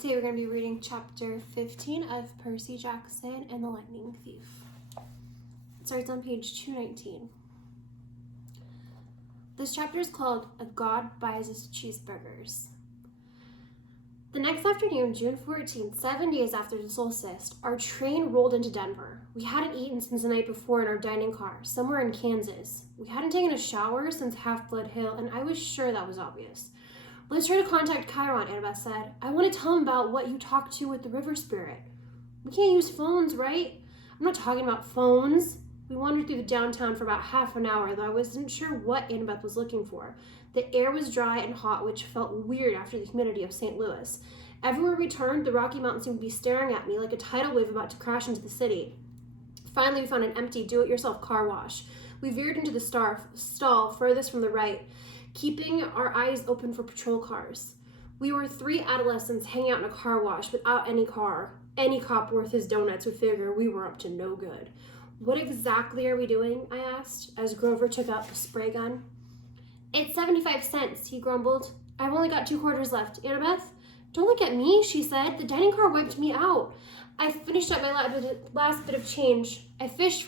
Today we're going to be reading chapter 15 of Percy Jackson and the Lightning Thief. It starts on page 219. This chapter is called A God Buys Us Cheeseburgers. The next afternoon, June 14th, 7 days after the solstice, our train rolled into Denver. We hadn't eaten since the night before in our dining car, somewhere in Kansas. We hadn't taken a shower since Half-Blood Hill, and I was sure that was obvious. Let's try to contact Chiron, Annabeth said. I want to tell him about what you talked to with the river spirit. We can't use phones, right? I'm not talking about phones. We wandered through the downtown for about half an hour, though I wasn't sure what Annabeth was looking for. The air was dry and hot, which felt weird after the humidity of St. Louis. Everywhere we turned, the Rocky Mountains seemed to be staring at me like a tidal wave about to crash into the city. Finally, we found an empty do-it-yourself car wash. We veered into the stall furthest from the right, keeping our eyes open for patrol cars. We were 3 adolescents hanging out in a car wash without any car. Any cop worth his donuts would figure we were up to no good. What exactly are we doing? I asked, as Grover took out the spray gun. It's 75 cents, he grumbled. I've only got 2 quarters left. Annabeth? Don't look at me, she said. The dining car wiped me out. I fished for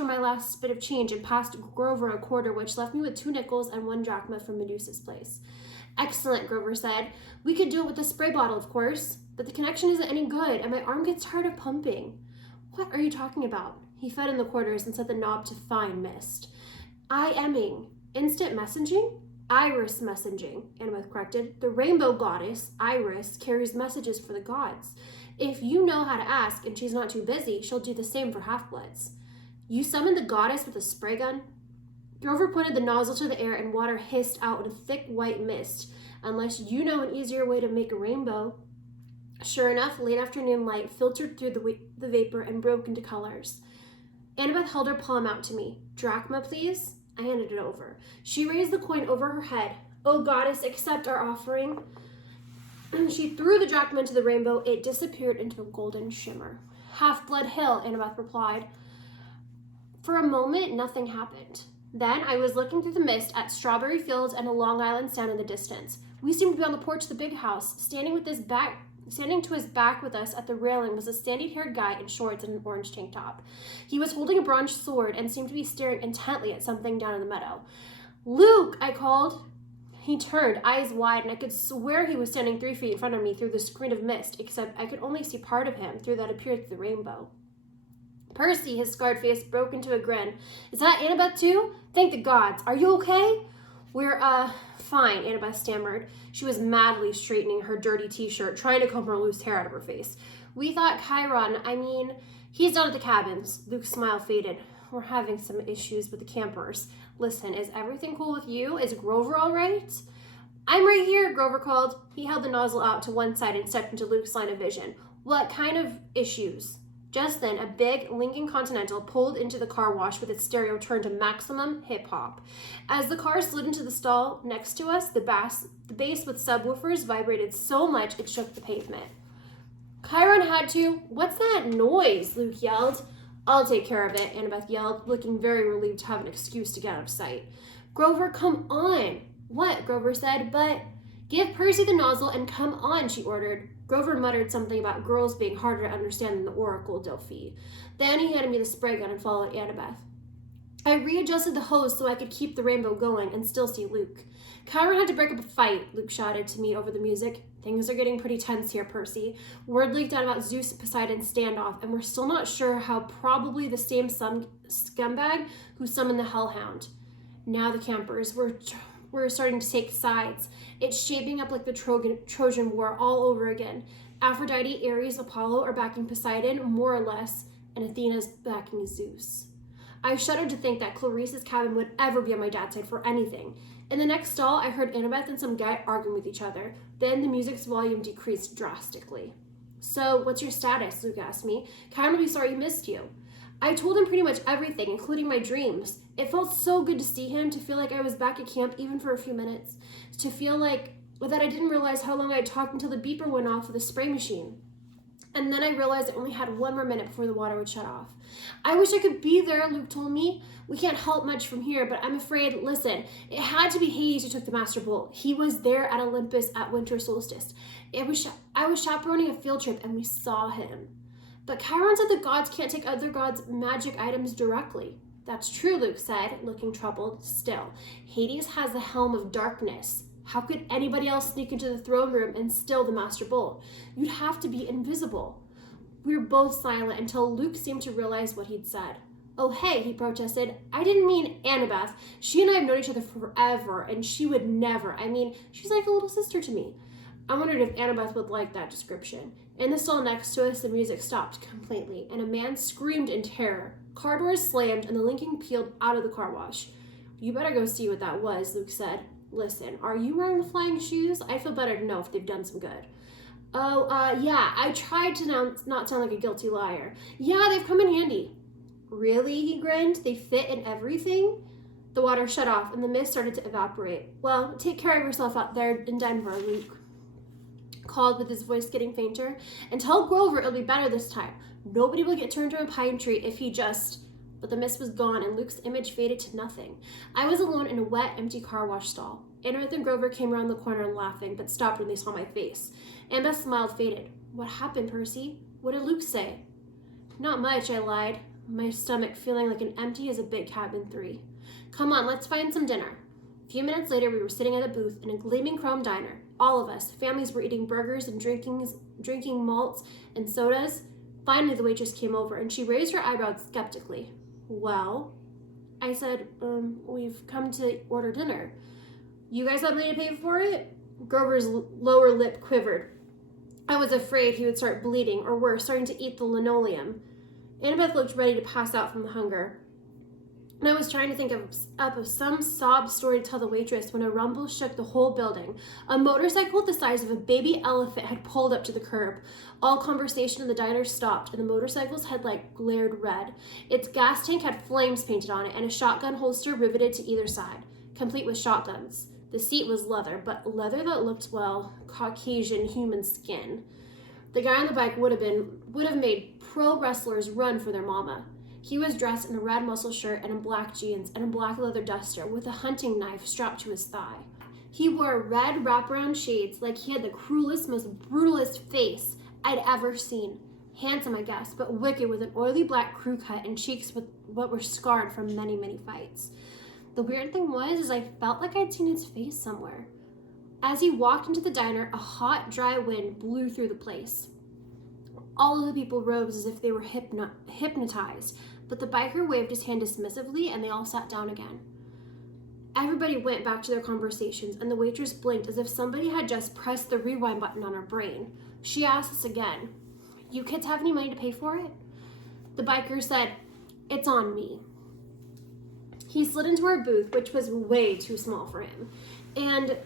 my last bit of change and passed Grover a quarter, which left me with 2 nickels and 1 drachma from Medusa's place. Excellent, Grover said. We could do it with a spray bottle, of course, but the connection isn't any good, and my arm gets tired of pumping. What are you talking about? He fed in the quarters and set the knob to fine mist. IMing. Instant messaging? Iris messaging, Annabeth corrected. The rainbow goddess, Iris, carries messages for the gods. If you know how to ask and she's not too busy, she'll do the same for half-bloods. You summoned the goddess with a spray gun? Grover pointed the nozzle to the air and water hissed out in a thick white mist, unless you know an easier way to make a rainbow. Sure enough, late afternoon light filtered through the vapor and broke into colors. Annabeth held her palm out to me. Drachma, please? I handed it over. She raised the coin over her head. Oh, goddess, accept our offering. She threw the drachma into the rainbow. It disappeared into a golden shimmer. Half-Blood Hill, Annabeth replied. For a moment, nothing happened. Then I was looking through the mist at strawberry fields and a Long Island stand in the distance. We seemed to be on the porch of the big house. Standing to his back with us at the railing was a sandy-haired guy in shorts and an orange tank top. He was holding a bronze sword and seemed to be staring intently at something down in the meadow. Luke, I called. He turned, eyes wide, and I could swear he was standing 3 feet in front of me through the screen of mist, except I could only see part of him through that appeared through the rainbow. Percy, his scarred face broke into a grin. Is that Annabeth too? Thank the gods. Are you okay? We're, fine, Annabeth stammered. She was madly straightening her dirty t-shirt, trying to comb her loose hair out of her face. We thought Chiron, he's down at the cabins. Luke's smile faded. We're having some issues with the campers. Listen, is everything cool with you? Is Grover all right? I'm right here, Grover called. He held the nozzle out to one side and stepped into Luke's line of vision. What kind of issues? Just then, a big Lincoln Continental pulled into the car wash with its stereo turned to maximum hip-hop. As the car slid into the stall next to us, the bass with subwoofers vibrated so much it shook the pavement. Chiron had to. What's that noise? Luke yelled. I'll take care of it, Annabeth yelled, looking very relieved to have an excuse to get out of sight. Grover, come on. What? Grover said, but give Percy the nozzle and come on, she ordered. Grover muttered something about girls being harder to understand than the Oracle Delphi. Then he handed me the spray gun and followed Annabeth. I readjusted the hose so I could keep the rainbow going and still see Luke. Chiron had to break up a fight, Luke shouted to me over the music. Things are getting pretty tense here, Percy. Word leaked out about Zeus and Poseidon's standoff, and we're still not sure how probably the same scumbag who summoned the Hellhound. Now the campers were starting to take sides. It's shaping up like the Trojan War all over again. Aphrodite, Ares, Apollo are backing Poseidon, more or less, and Athena's backing Zeus. I shuddered to think that Clarice's cabin would ever be on my dad's side for anything. In the next stall, I heard Annabeth and some guy arguing with each other. Then the music's volume decreased drastically. So, what's your status? Luke asked me. Chiron will be sorry he missed you. I told him pretty much everything, including my dreams. It felt so good to see him, to feel like I was back at camp even for a few minutes. To feel like that I didn't realize how long I had talked until the beeper went off with the spray machine. And then I realized I only had 1 more minute before the water would shut off. I wish I could be there, Luke told me. We can't help much from here, but I'm afraid, listen, it had to be Hades who took the Master Bolt. He was there at Olympus at winter solstice. I was chaperoning a field trip and we saw him. But Chiron said the gods can't take other gods' magic items directly. That's true, Luke said, looking troubled. Still, Hades has the Helm of Darkness. How could anybody else sneak into the throne room and steal the Master Bolt? You'd have to be invisible. We were both silent until Luke seemed to realize what he'd said. Oh, hey, he protested. I didn't mean Annabeth. She and I have known each other forever, and she would never. I mean, she's like a little sister to me. I wondered if Annabeth would like that description. In the stall next to us, the music stopped completely, and a man screamed in terror. Car doors slammed, and the Lincoln peeled out of the car wash. You better go see what that was, Luke said. Listen, are you wearing the flying shoes? I'd feel better to know if they've done some good. Oh, yeah, I tried to not sound like a guilty liar. Yeah, they've come in handy. Really? He grinned. They fit in everything? The water shut off, and the mist started to evaporate. Well, take care of yourself out there in Denver, Luke called with his voice getting fainter. And tell Grover it'll be better this time. Nobody will get turned to a pine tree if he just... But the mist was gone, and Luke's image faded to nothing. I was alone in a wet, empty car wash stall. Annabeth and Grover came around the corner laughing, but stopped when they saw my face. Annabeth smiled faded. What happened, Percy? What did Luke say? Not much, I lied, my stomach feeling like an empty as a big cabin 3. Come on, let's find some dinner. A few minutes later, we were sitting at a booth in a gleaming chrome diner. All of us, families were eating burgers and drinking malts and sodas. Finally, the waitress came over, and she raised her eyebrows skeptically. Well, I said, we've come to order dinner. You guys have money to pay for it? Grover's lower lip quivered. I was afraid he would start bleeding, or worse, starting to eat the linoleum. Annabeth looked ready to pass out from the hunger. And I was trying to think of some sob story to tell the waitress when a rumble shook the whole building. A motorcycle the size of a baby elephant had pulled up to the curb. All conversation in the diner stopped, and the motorcycle's headlight glared red. Its gas tank had flames painted on it, and a shotgun holster riveted to either side, complete with shotguns. The seat was leather, but leather that looked, well, Caucasian human skin. The guy on the bike would have made pro wrestlers run for their mama. He was dressed in a red muscle shirt and in black jeans and a black leather duster with a hunting knife strapped to his thigh. He wore red wraparound shades like he had the cruelest, most brutalist face I'd ever seen. Handsome, I guess, but wicked with an oily black crew cut and cheeks with what were scarred from many, many fights. The weird thing was I felt like I'd seen his face somewhere. As he walked into the diner, a hot, dry wind blew through the place. All of the people rose as if they were hypnotized, but the biker waved his hand dismissively and they all sat down again. Everybody went back to their conversations, and the waitress blinked as if somebody had just pressed the rewind button on her brain. She asked us again, "You kids have any money to pay for it?" The biker said, "It's on me." He slid into our booth, which was way too small for him, and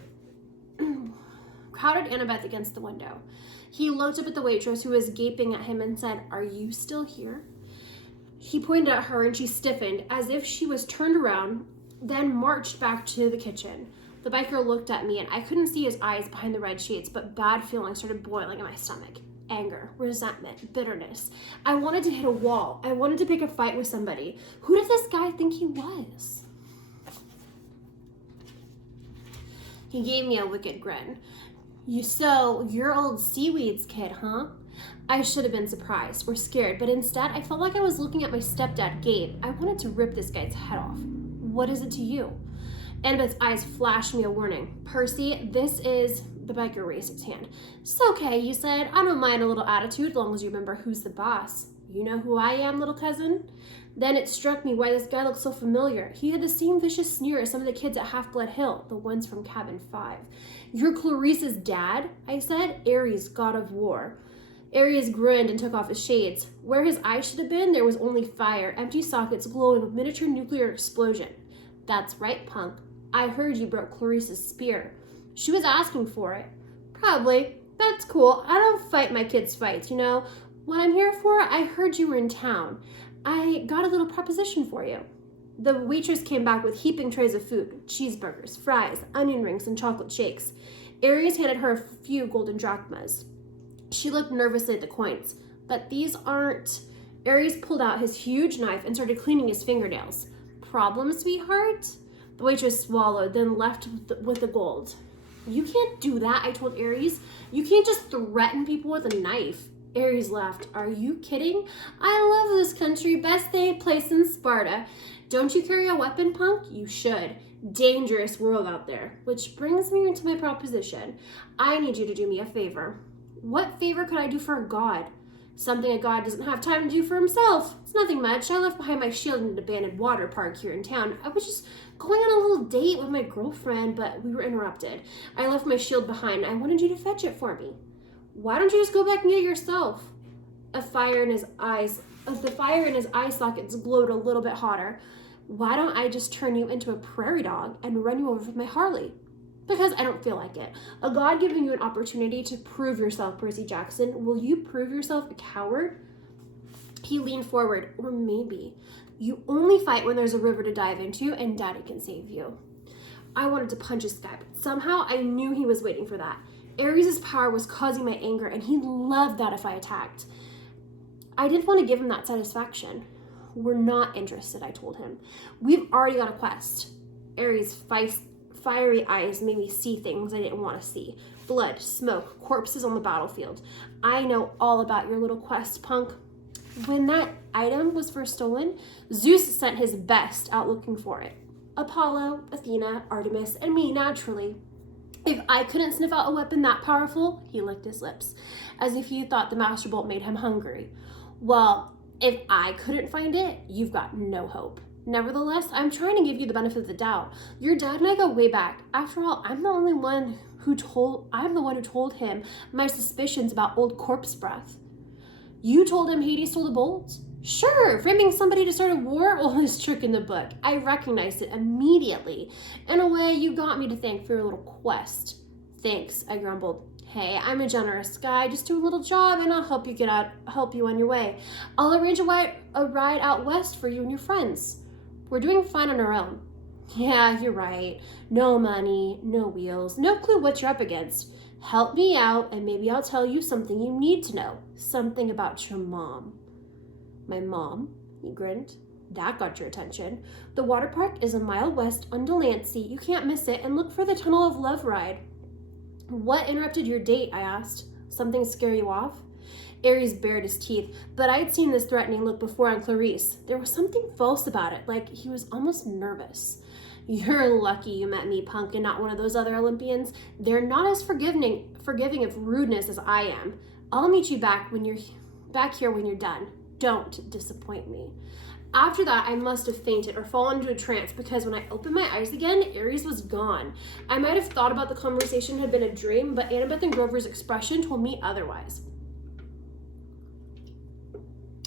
crowded Annabeth against the window. He looked up at the waitress, who was gaping at him, and said, "Are you still here?" He pointed at her, and she stiffened as if she was turned around, then marched back to the kitchen. The biker looked at me, and I couldn't see his eyes behind the red shades, but bad feelings started boiling in my stomach. Anger, resentment, bitterness. I wanted to hit a wall. I wanted to pick a fight with somebody. Who did this guy think he was? He gave me a wicked grin. You're old Seaweed's kid, huh? I should have been surprised or scared, but instead I felt like I was looking at my stepdad, Gabe. I wanted to rip this guy's head off. What is it to you? Annabeth's eyes flashed me a warning. Percy, this is... The biker raised his hand. It's okay, he said. I don't mind a little attitude as long as you remember who's the boss. You know who I am, little cousin? Then it struck me why this guy looked so familiar. He had the same vicious sneer as some of the kids at Half-Blood Hill, the ones from Cabin 5. You're Clarice's dad? I said. Ares, god of war. Ares grinned and took off his shades. Where his eyes should have been, there was only fire, empty sockets glowing with miniature nuclear explosion. That's right, punk. I heard you broke Clarice's spear. She was asking for it. Probably. That's cool. I don't fight my kids' fights, you know. What I'm here for, I heard you were in town. I got a little proposition for you. The waitress came back with heaping trays of food, cheeseburgers, fries, onion rings, and chocolate shakes. Ares handed her a few golden drachmas. She looked nervously at the coins. But these aren't. Aries pulled out his huge knife and started cleaning his fingernails. Problem, sweetheart? The waitress swallowed, then left with the gold. You can't do that, I told Aries. You can't just threaten people with a knife. Aries laughed. Are you kidding? I love this country. Best place in Sparta. Don't you carry a weapon, punk? You should. Dangerous world out there. Which brings me into my proposition. I need you to do me a favor. What favor could I do for a god? Something a god doesn't have time to do for himself. It's nothing much. I left behind my shield in an abandoned water park here in town. I was just going on a little date with my girlfriend, but we were interrupted. I left my shield behind. I wanted you to fetch it for me. Why don't you just go back and get it yourself? The fire in his eye sockets glowed a little bit hotter. Why don't I just turn you into a prairie dog and run you over with my Harley? Because I don't feel like it. A god giving you an opportunity to prove yourself, Percy Jackson. Will you prove yourself a coward? He leaned forward. Or maybe. You only fight when there's a river to dive into and Daddy can save you. I wanted to punch his guy, but somehow I knew he was waiting for that. Aries' power was causing my anger, and he loved that if I attacked. I didn't want to give him that satisfaction. We're not interested, I told him. We've already got a quest. Aries' fiery eyes made me see things I didn't want to see. Blood, smoke, corpses on the battlefield. I know all about your little quest, punk. When that item was first stolen, Zeus sent his best out looking for it. Apollo, Athena, Artemis, and me, naturally. If I couldn't sniff out a weapon that powerful, he licked his lips, as if he thought the Master Bolt made him hungry. Well, if I couldn't find it, you've got no hope. Nevertheless, I'm trying to give you the benefit of the doubt. Your dad and I go way back. After all, I'm the one who told him my suspicions about old corpse breath. You told him Hades stole the bolt? Sure, framing somebody to start a war, oldest trick in the book. I recognized it immediately. In a way, you got me to thank for your little quest. Thanks, I grumbled. Hey, I'm a generous guy. Just do a little job and I'll help you on your way. I'll arrange a ride out west for you and your friends. We're doing fine on our own. Yeah, you're right. No money, no wheels, no clue what you're up against. Help me out and maybe I'll tell you something you need to know. Something about your mom. My mom? He grinned. That got your attention. The water park is a mile west on Delancey. You can't miss it, and look for the Tunnel of Love ride. What interrupted your date? I asked. Something scare you off? Aries bared his teeth, but I'd seen this threatening look before on Clarice. There was something false about it, like he was almost nervous. You're lucky you met me, punk, and not one of those other Olympians. They're not as forgiving of rudeness as I am. I'll meet you back here when you're done. Don't disappoint me. After that, I must have fainted or fallen into a trance because when I opened my eyes again, Aries was gone. I might have thought about the conversation had been a dream, but Annabeth and Grover's expression told me otherwise.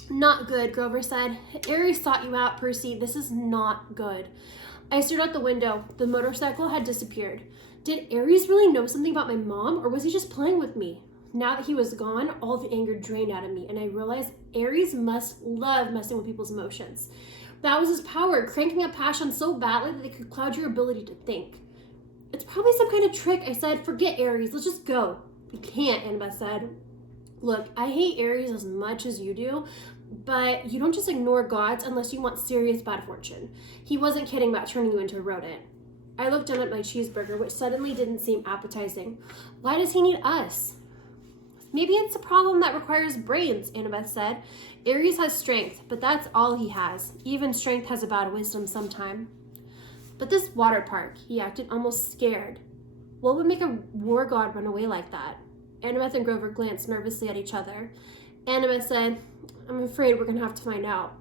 Not good, Grover said. Aries sought you out, Percy. This is not good. I stared out the window. The motorcycle had disappeared. Did Aries really know something about my mom, or was he just playing with me? Now that he was gone, all the anger drained out of me, and I realized Aries must love messing with people's emotions. That was his power, cranking up passion so badly that it could cloud your ability to think. It's probably some kind of trick, I said. Forget Aries, let's just go. We can't, Annabeth said. Look, I hate Aries as much as you do, but you don't just ignore gods unless you want serious bad fortune. He wasn't kidding about turning you into a rodent. I looked down at my cheeseburger, which suddenly didn't seem appetizing. Why does he need us? Maybe it's a problem that requires brains, Annabeth said. Aries has strength, but that's all he has. Even strength has a bad wisdom sometime. But this water park, he acted almost scared. What would make a war god run away like that? Annabeth and Grover glanced nervously at each other. Annabeth said, I'm afraid we're going to have to find out.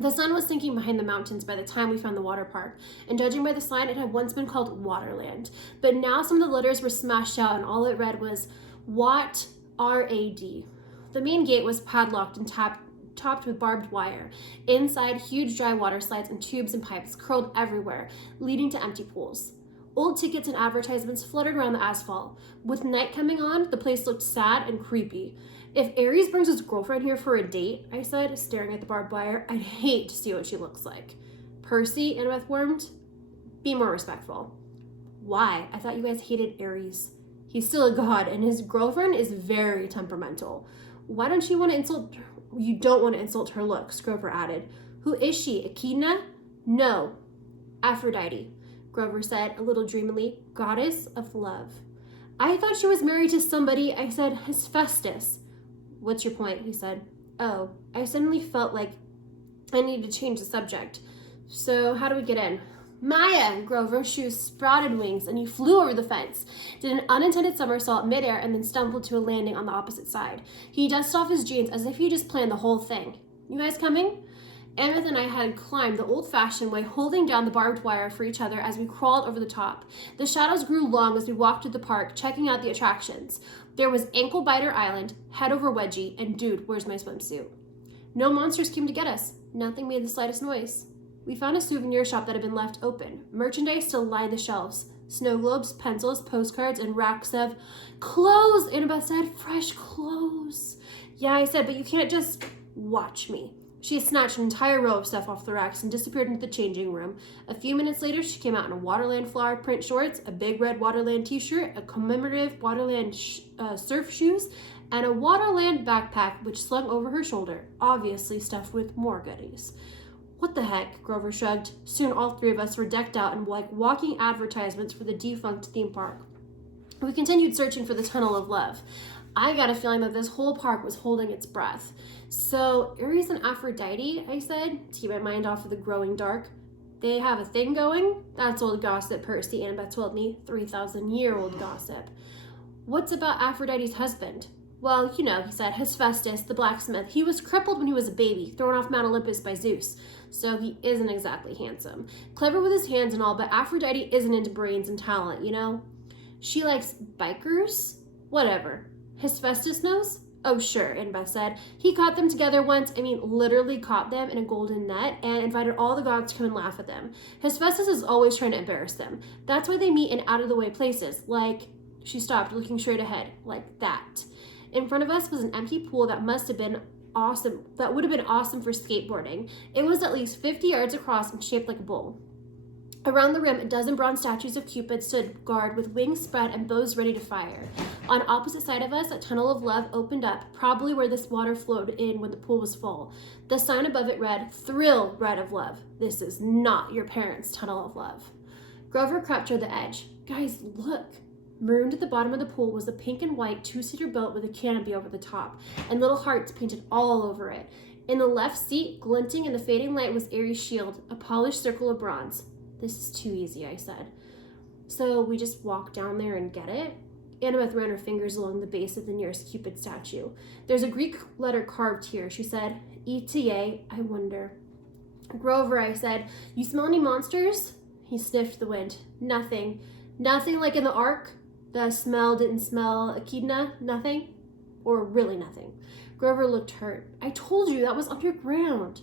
The sun was sinking behind the mountains by the time we found the water park, and judging by the sign, it had once been called Waterland. But now some of the letters were smashed out, and all it read was Wat R-A-D. The main gate was padlocked and topped with barbed wire. Inside, huge dry water slides and tubes and pipes curled everywhere, leading to empty pools. Old tickets and advertisements fluttered around the asphalt. With night coming on, the place looked sad and creepy. If Aries brings his girlfriend here for a date, I said, staring at the barbed wire, I'd hate to see what she looks like. Percy, Annabeth warmed, be more respectful. Why? I thought you guys hated Aries. He's still a god, and his girlfriend is very temperamental. Why don't you want to insult her? You don't want to insult her looks, Grover added. Who is she, Echidna? No, Aphrodite, Grover said a little dreamily, goddess of love. I thought she was married to somebody. I said, Hephaestus. What's your point? He said. Oh, I suddenly felt like I needed to change the subject. So how do we get in? Maya! Grover's shoes sprouted wings and he flew over the fence, did an unintended somersault midair, and then stumbled to a landing on the opposite side. He dusted off his jeans as if he just planned the whole thing. You guys coming? Annabeth and I had climbed the old-fashioned way, holding down the barbed wire for each other as we crawled over the top. The shadows grew long as we walked through the park, checking out the attractions. There was Ankle Biter Island, Head Over Wedgie, and Dude, Where's My Swimsuit? No monsters came to get us. Nothing made the slightest noise. We found a souvenir shop that had been left open. Merchandise still lined the shelves. Snow globes, pencils, postcards, and racks of clothes, Annabeth said. Fresh clothes. Yeah, I said, but you can't just watch me. She snatched an entire row of stuff off the racks and disappeared into the changing room. A few minutes later, she came out in a Waterland flower print shorts, a big red Waterland t-shirt, a commemorative Waterland surf shoes, and a Waterland backpack which slung over her shoulder, obviously stuffed with more goodies. What the heck, Grover shrugged. Soon all three of us were decked out in like walking advertisements for the defunct theme park. We continued searching for the Tunnel of Love. I got a feeling that this whole park was holding its breath. So, Ares and Aphrodite, I said, to keep my mind off of the growing dark. They have a thing going? That's old gossip, Percy, Annabeth told me. 3,000-year-old gossip. What's about Aphrodite's husband? Well, you know, he said, Hephaestus, the blacksmith. He was crippled when he was a baby, thrown off Mount Olympus by Zeus. So he isn't exactly handsome. Clever with his hands and all, but Aphrodite isn't into brains and talent, you know? She likes bikers? Whatever. Hephaestus knows? Oh, sure, Annabeth said. He caught them together once, literally caught them in a golden net and invited all the gods to come and laugh at them. Hephaestus is always trying to embarrass them. That's why they meet in out-of-the-way places, like, she stopped, looking straight ahead, like that. In front of us was an empty pool that must have been awesome, that would have been awesome for skateboarding. It was at least 50 yards across and shaped like a bowl. Around the rim, a dozen bronze statues of Cupid stood guard with wings spread and bows ready to fire. On opposite side of us, a tunnel of love opened up, probably where this water flowed in when the pool was full. The sign above it read, Thrill, Red of Love. This is not your parents' tunnel of love. Grover crept toward the edge. Guys, look. Marooned at the bottom of the pool was a pink and white two-seater boat with a canopy over the top, and little hearts painted all over it. In the left seat, glinting in the fading light, was Ares' shield, a polished circle of bronze. This is too easy, I said. So we just walk down there and get it? Annabeth ran her fingers along the base of the nearest Cupid statue. There's a Greek letter carved here, she said. ETA, I wonder. Grover, I said, you smell any monsters? He sniffed the wind. Nothing. Nothing like in the Ark? The smell didn't smell Echidna? Nothing? Or really nothing? Grover looked hurt. I told you that was underground.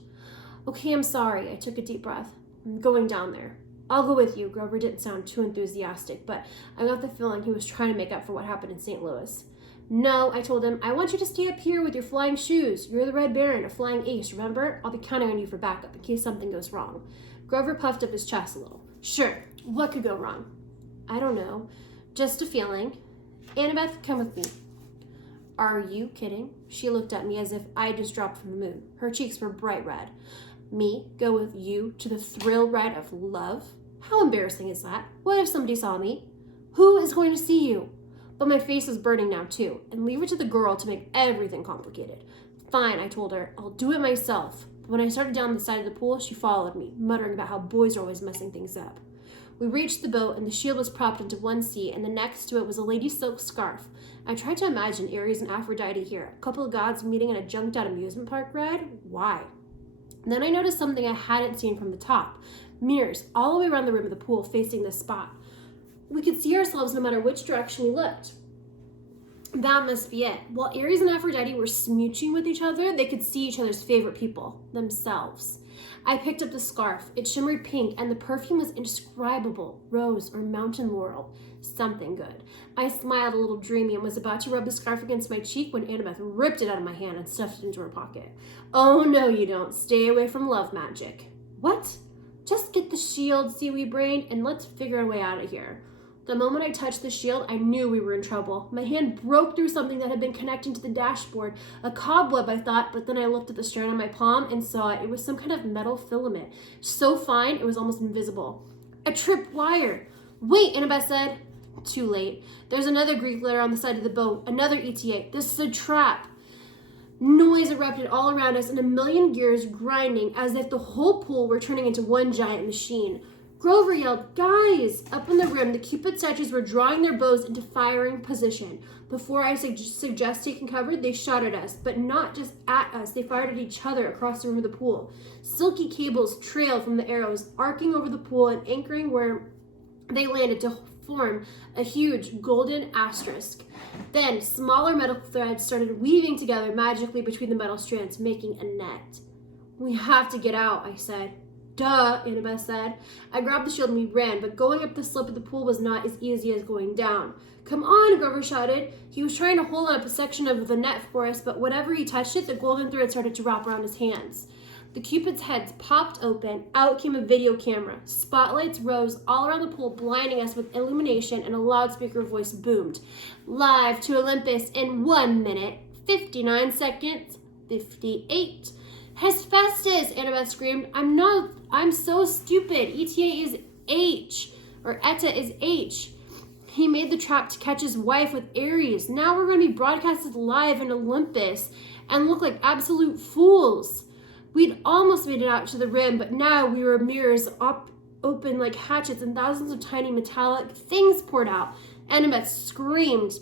Okay, I'm sorry. I took a deep breath. I'm going down there. I'll go with you. Grover didn't sound too enthusiastic, but I got the feeling he was trying to make up for what happened in St. Louis. No, I told him, I want you to stay up here with your flying shoes. You're the Red Baron, a flying ace, remember? I'll be counting on you for backup in case something goes wrong. Grover puffed up his chest a little. Sure, what could go wrong? I don't know. Just a feeling. Annabeth, come with me. Are you kidding? She looked at me as if I had just dropped from the moon. Her cheeks were bright red. Me go with you to the thrill ride of love? How embarrassing is that? What if somebody saw me? Who is going to see you? But my face was burning now too, and leave it to the girl to make everything complicated. Fine, I told her. I'll do it myself. But when I started down the side of the pool, she followed me, muttering about how boys are always messing things up. We reached the boat, and the shield was propped into one seat, and the next to it was a lady's silk scarf. I tried to imagine Ares and Aphrodite here, a couple of gods meeting in a junked-out amusement park ride. Why? Then I noticed something I hadn't seen from the top. Mirrors all the way around the rim of the pool facing this spot. We could see ourselves no matter which direction we looked. That must be it. While Ares and Aphrodite were smooching with each other, they could see each other's favorite people, themselves. I picked up the scarf. It shimmered pink, and the perfume was indescribable. Rose or mountain laurel. Something good. I smiled a little dreamy and was about to rub the scarf against my cheek when Annabeth ripped it out of my hand and stuffed it into her pocket. Oh, no, you don't. Stay away from love magic. What? Just get the shield, seaweed brain, and let's figure a way out of here. The moment I touched the shield, I knew we were in trouble. My hand broke through something that had been connecting to the dashboard. A cobweb, I thought, but then I looked at the strand on my palm and saw it. It was some kind of metal filament. So fine, it was almost invisible. A tripped wire. Wait, Annabeth said. Too late. There's another Greek letter on the side of the boat. Another ETA. This is a trap. Noise erupted all around us and a million gears grinding as if the whole pool were turning into one giant machine. Grover yelled, "Guys!" Up on the rim, the Cupid statues were drawing their bows into firing position. Before I suggest taking cover, they shot at us, but not just at us. They fired at each other across the rim of the pool. Silky cables trailed from the arrows, arcing over the pool and anchoring where they landed to form a huge golden asterisk. Then smaller metal threads started weaving together magically between the metal strands, making a net. "We have to get out," I said. "Duh," Annabeth said. I grabbed the shield and we ran, but going up the slope of the pool was not as easy as going down. "Come on," Grover shouted. He was trying to hold up a section of the net for us, but whenever he touched it, the golden thread started to wrap around his hands. The Cupid's heads popped open. Out came a video camera. Spotlights rose all around the pool, blinding us with illumination, and a loudspeaker voice boomed. "Live to Olympus in 1 minute, 59 seconds, 58. Hephaestus," Annabeth screamed. I'm so stupid. ETA is H, or ETA is H. He made the trap to catch his wife with Ares. Now we're going to be broadcasted live in Olympus and look like absolute fools. We'd almost made it out to the rim, but now we were mirrors open like hatchets and thousands of tiny metallic things poured out. Annabeth screamed.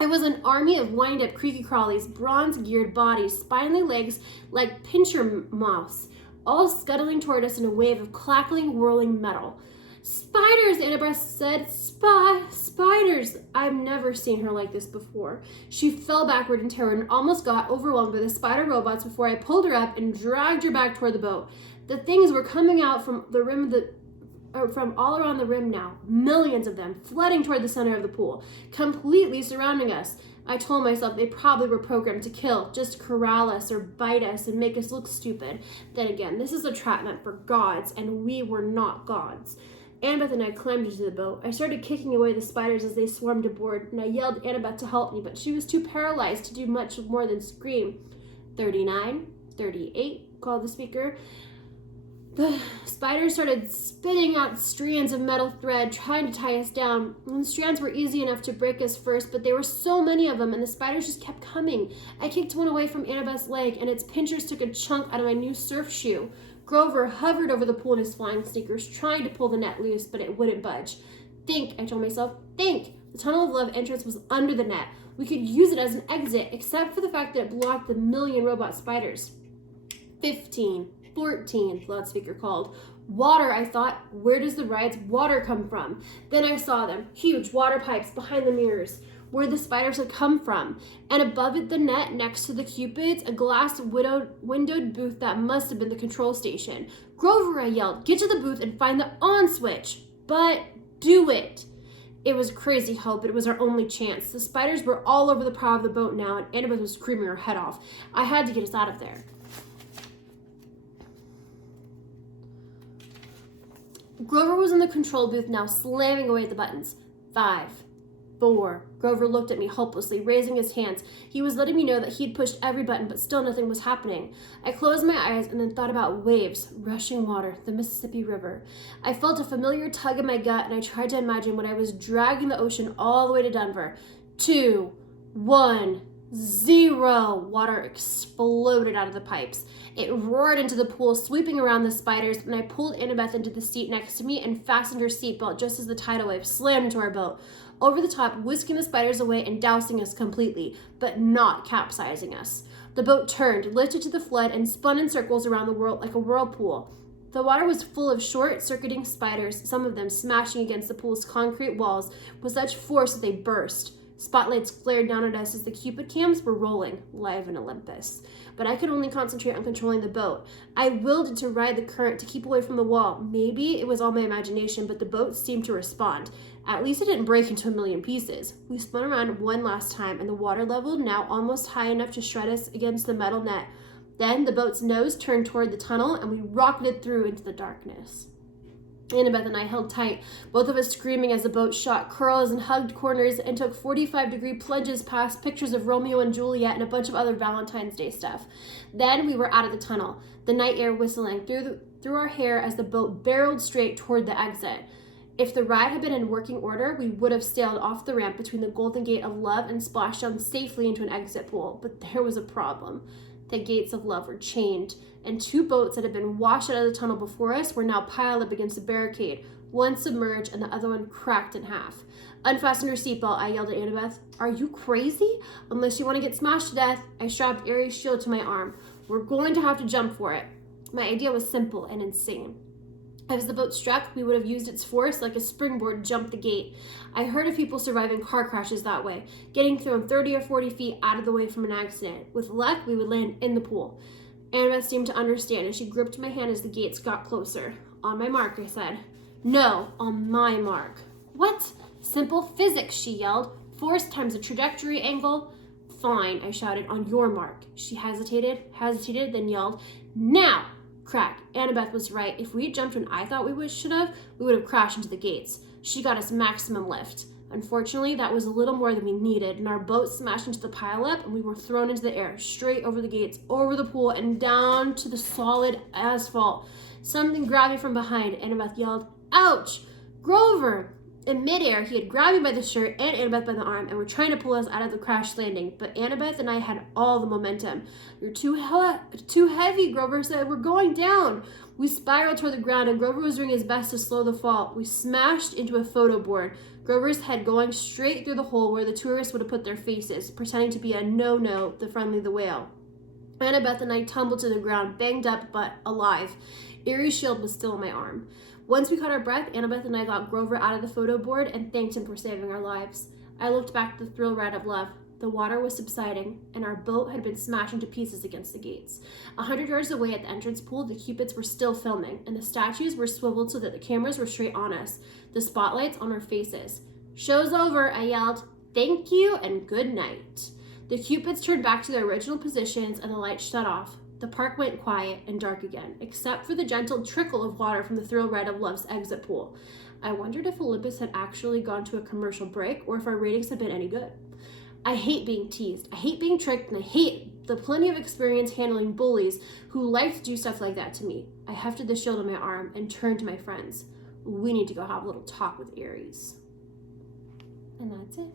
It was an army of wind-up creaky crawlies, bronze-geared bodies, spiny legs like pincher moths, all scuttling toward us in a wave of crackling, whirling metal. "Spiders," Annabeth said. Spiders. I've never seen her like this before. She fell backward in terror and almost got overwhelmed by the spider robots before I pulled her up and dragged her back toward the boat. The things were coming out from the rim from all around the rim now, millions of them, flooding toward the center of the pool, completely surrounding us. I told myself they probably were programmed to kill, just corral us or bite us and make us look stupid. Then again, this is a trap meant for gods, and we were not gods. Annabeth and I climbed into the boat. I started kicking away the spiders as they swarmed aboard, and I yelled Annabeth to help me, but she was too paralyzed to do much more than scream. 39, 38, called the speaker. The spiders started spitting out strands of metal thread, trying to tie us down. And the strands were easy enough to break us first, but there were so many of them, and the spiders just kept coming. I kicked one away from Annabeth's leg, and its pinchers took a chunk out of my new surf shoe. Grover hovered over the pool in his flying sneakers, trying to pull the net loose, but it wouldn't budge. "Think," I told myself, "think." The Tunnel of Love entrance was under the net. We could use it as an exit, except for the fact that it blocked the million robot spiders. 15. 14, the loudspeaker called. Water, I thought. Where does the ride's water come from? Then I saw them, huge water pipes behind the mirrors, where the spiders had come from. And above it, the net next to the Cupids, a glass windowed booth that must have been the control station. "Grover," I yelled, "get to the booth and find the on switch. But do it." It was crazy hope, but it was our only chance. The spiders were all over the prow of the boat now, and Annabeth was screaming her head off. I had to get us out of there. Grover was in the control booth now, slamming away at the buttons. 5, 4. Grover looked at me hopelessly, raising his hands. He was letting me know that he'd pushed every button, but still nothing was happening. I closed my eyes and then thought about waves, rushing water, the Mississippi River. I felt a familiar tug in my gut, and I tried to imagine when I was dragging the ocean all the way to Denver. 2, 1, 0. Water exploded out of the pipes. It roared into the pool, sweeping around the spiders, and I pulled Annabeth into the seat next to me and fastened her seatbelt just as the tidal wave slammed into our boat, over the top, whisking the spiders away and dousing us completely, but not capsizing us. The boat turned, lifted to the flood, and spun in circles around the world like a whirlpool. The water was full of short-circuiting spiders, some of them smashing against the pool's concrete walls with such force that they burst. Spotlights flared down at us as the Cupid cams were rolling, live in Olympus. But I could only concentrate on controlling the boat. I willed it to ride the current to keep away from the wall. Maybe it was all my imagination, but the boat seemed to respond. At least it didn't break into a million pieces. We spun around one last time, and the water level, now almost high enough to shred us against the metal net. Then the boat's nose turned toward the tunnel, and we rocketed through into the darkness. Annabeth and I held tight, both of us screaming as the boat shot curls and hugged corners and took 45-degree plunges past pictures of Romeo and Juliet and a bunch of other Valentine's Day stuff. Then we were out of the tunnel, the night air whistling through our hair as the boat barreled straight toward the exit. If the ride had been in working order, we would have sailed off the ramp between the Golden Gate of Love and splashed down safely into an exit pool. But there was a problem. The gates of love were chained, and 2 boats that had been washed out of the tunnel before us were now piled up against the barricade, one submerged and the other one cracked in half. "Unfasten your seatbelt," I yelled at Annabeth. "Are you crazy? Unless you want to get smashed to death." I strapped Aries' shield to my arm. "We're going to have to jump for it." My idea was simple and insane. As the boat struck, we would have used its force like a springboard to jump the gate. I heard of people surviving car crashes that way, getting thrown 30 or 40 feet out of the way from an accident. With luck, we would land in the pool. Annabeth seemed to understand, and she gripped my hand as the gates got closer. "On my mark," I said. "No, on my mark." "What?" "Simple physics," she yelled. "Force times the trajectory angle." "Fine," I shouted. "On your mark." She hesitated, then yelled, "Now!" Crack. Annabeth was right. If we had jumped when I thought we should have, we would have crashed into the gates. She got us maximum lift. Unfortunately, that was a little more than we needed, and our boat smashed into the pileup, and we were thrown into the air, straight over the gates, over the pool, and down to the solid asphalt. Something grabbed me from behind. Annabeth yelled, "Ouch! Grover!" In midair, he had grabbed me by the shirt and Annabeth by the arm and were trying to pull us out of the crash landing, but Annabeth and I had all the momentum. "You're too heavy," Grover said. "We're going down." We spiraled toward the ground, and Grover was doing his best to slow the fall. We smashed into a photo board, Grover's head going straight through the hole where the tourists would have put their faces, pretending to be a no-no, the Friendly the Whale. Annabeth and I tumbled to the ground, banged up but alive. Aries' shield was still on my arm. Once we caught our breath, Annabeth and I got Grover out of the photo board and thanked him for saving our lives. I looked back at the thrill ride of love. The water was subsiding, and our boat had been smashed into pieces against the gates. 100 yards away at the entrance pool, the Cupids were still filming, and the statues were swiveled so that the cameras were straight on us, the spotlights on our faces. "Show's over," I yelled. "Thank you and good night." The Cupids turned back to their original positions, and the lights shut off. The park went quiet and dark again, except for the gentle trickle of water from the Thrill Ride of Love's exit pool. I wondered if Olympus had actually gone to a commercial break or if our ratings had been any good. I hate being teased, I hate being tricked, and I hate the plenty of experience handling bullies who like to do stuff like that to me. I hefted the shield on my arm and turned to my friends. "We need to go have a little talk with Aries." And that's it.